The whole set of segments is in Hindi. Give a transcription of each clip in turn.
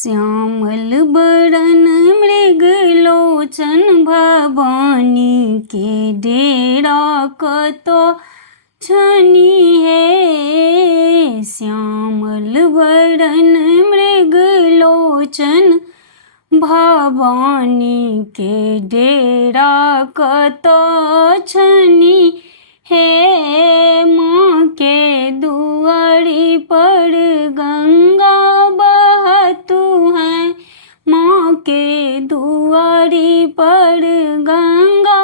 श्यामल बरन मृगलोचन भवानी के डेरा कतो छनी है। श्यामल बरन मृगलोचन भवानी के डेरा कतो छनी है। माँ के दुआरी पर गंगा बहतु है। माँ के दुआरी पर गंगा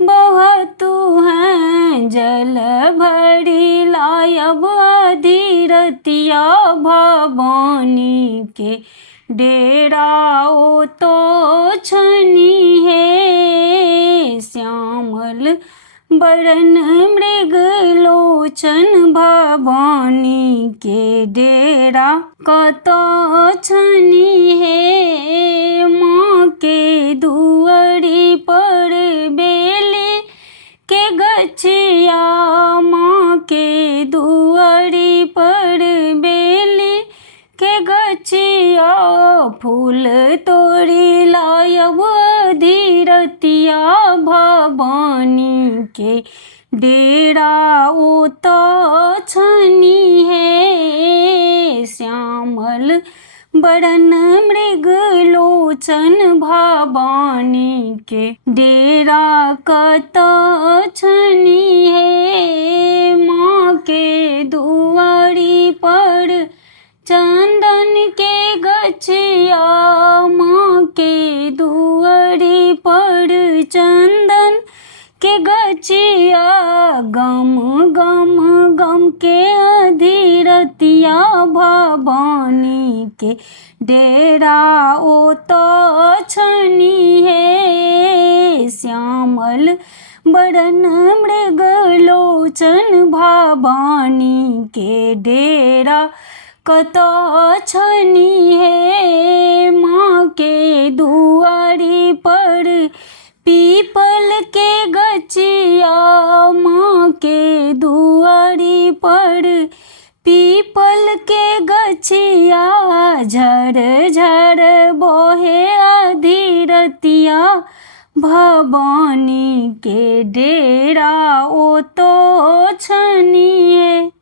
बहतु है। जल भरी लायब अधीरतिया भवानी के डेरा ओ तो छनी है। श्यामल बरन मृगलोचन भवानी के डेरा कतो छनी है। माँ के दुआरी पर बेली के गछिया। माँ के दुआरी पर बेली के गछिया। फूल तोड़ी लायब धीरतिया भवानी के डेरा ओ तो छनी है। श्यामल बरन मृगलोचन भवानी के डेरा कतो छनी है। माँ के दुआरी पर चंदन के गछिया। माँ के दुआरी पर चंदन के गछिया। गम गम गम के अधीरतिया भवानी के डेरा ओ तो छनी है। श्यामल बरन मृगलोचन भवानी के डेरा कतो छनी है। माँ के दुआरी पर पीपल के गछिया। माँ के दुआरी पर पीपल के गछिया। झर झर बोहे अधीरतिया भवानी के डेरा ओ तो छनी है।